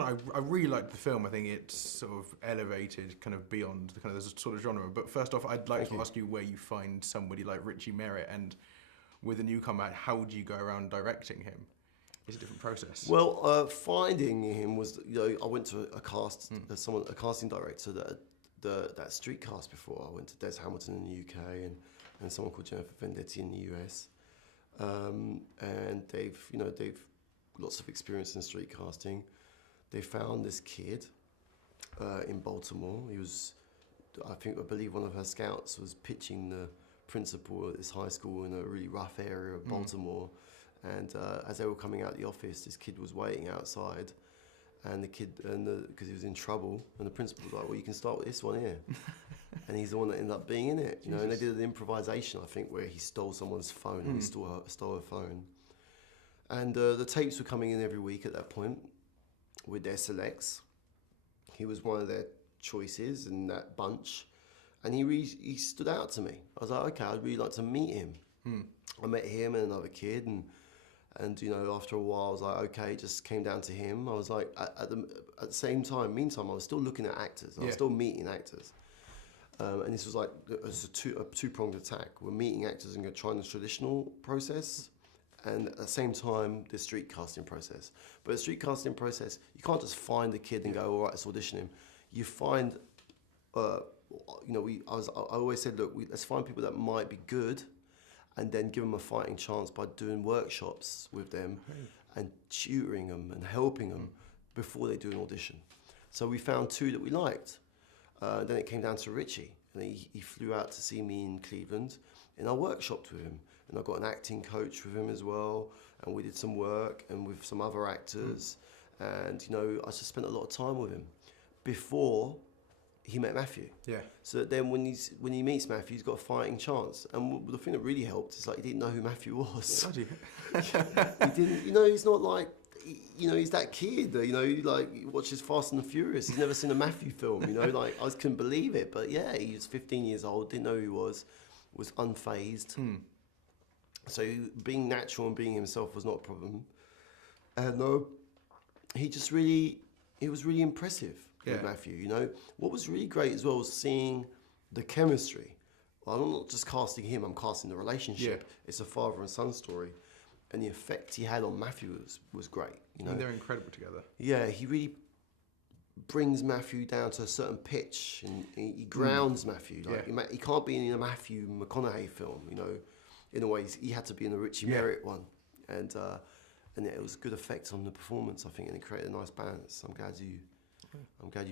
I really liked the film. I think it's sort of elevated kind of beyond the kind of this sort of genre. But first off, I'd like to ask you where you find somebody like Richie Merritt, and with a newcomer, how do you go around directing him? It's a different process. Well, finding him was, I went to a casting director that street cast before. I went to Des Hamilton in the UK and someone called Jennifer Vendetti in the US, and they've lots of experience in street casting. They found this kid in Baltimore. He was, I believe one of her scouts was pitching the principal at this high school in a really rough area of Baltimore. And as they were coming out of the office, this kid was waiting outside, and because he was in trouble, and the principal was like, "Well, you can start with this one here," and he's the one that ended up being in it. And they did an improvisation, I think, where he stole someone's phone, and he stole her phone. And the tapes were coming in every week at that point with their selects. He was one of their choices in that bunch, and he stood out to me. I was like, okay, I'd really like to meet him. I met him and another kid, and after a while I was like, okay, it just came down to him. I was like, at the same time, meantime, I was still looking at actors. I was still meeting actors. And this was like a two-pronged attack. We're meeting actors and trying the traditional process, and at the same time, the street casting process. But the street casting process, you can't just find the kid and go, all right, let's audition him. You find, I always said, look, let's find people that might be good, and then give them a fighting chance by doing workshops with them and tutoring them and helping them before they do an audition. So we found two that we liked. Then it came down to Richie, and he flew out to see me in Cleveland, and I workshopped with him. And I got an acting coach with him as well, and we did some work and with some other actors. And, I just spent a lot of time with him before he met Matthew. Yeah. So then when he meets Matthew, he's got a fighting chance. And the thing that really helped is, like, he didn't know who Matthew was. How do you? He didn't, he's not like, he's that kid that, he watches Fast and the Furious. He's never seen a Matthew film, like, I just couldn't believe it. But yeah, he was 15 years old, didn't know who he was unfazed. So being natural and being himself was not a problem. And he was really impressive with Matthew, What was really great as well was seeing the chemistry. Well, I'm not just casting him, I'm casting the relationship. Yeah. It's a father and son story. And the effect he had on Matthew was great, And they're incredible together. Yeah, he really brings Matthew down to a certain pitch, and he grounds Matthew. Like, he can't be in a Matthew McConaughey film, In a way, he had to be in a Richie Merritt one, and it was good effect on the performance, I think, and it created a nice balance. I'm glad you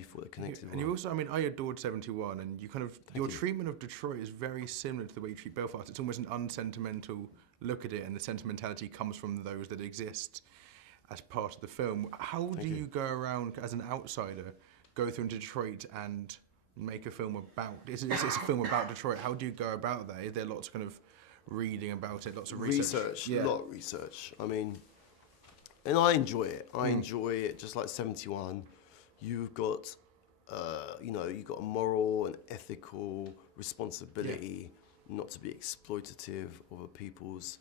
thought it connected. And you also, I adored 71, and your treatment of Detroit is very similar to the way you treat Belfast. It's almost an unsentimental look at it, and the sentimentality comes from those that exist as part of the film. How do you go around as an outsider, go through Detroit and make a film about? It's a film about Detroit. How do you go about that? Is there lots of kind of reading about it, lots of research? A lot of research. And I enjoy it. I enjoy it, just like 71. You've got, you've got a moral and ethical responsibility not to be exploitative of a people's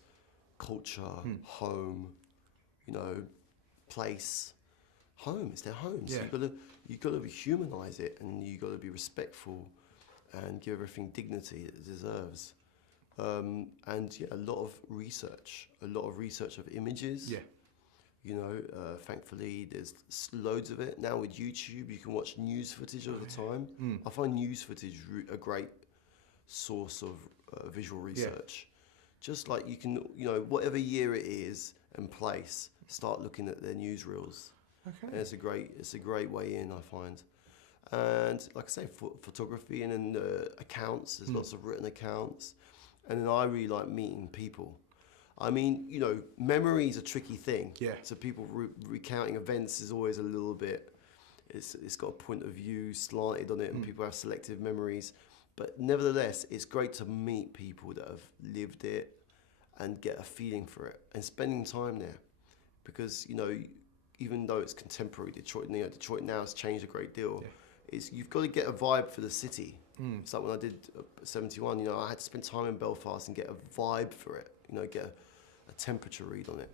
culture, home, place. Home, it's their home. So you've got to humanize it, and you've got to be respectful and give everything dignity that it deserves. And a lot of research of images. Yeah. Thankfully, there's loads of it. Now with YouTube, you can watch news footage all the time. I find news footage a great source of visual research. Just like you can, whatever year it is and place, start looking at their newsreels. Okay. And it's a great way in, I find. And like I say, photography, and then accounts. There's lots of written accounts. And then I really like meeting people. Memory is a tricky thing. Yeah. So people recounting events is always a little bit, it's got a point of view slanted on it, and people have selective memories. But nevertheless, it's great to meet people that have lived it and get a feeling for it, and spending time there. Because, even though it's contemporary Detroit, Detroit now has changed a great deal. Yeah. You've got to get a vibe for the city. It's like when I did 71, I had to spend time in Belfast and get a vibe for it, get a temperature read on it.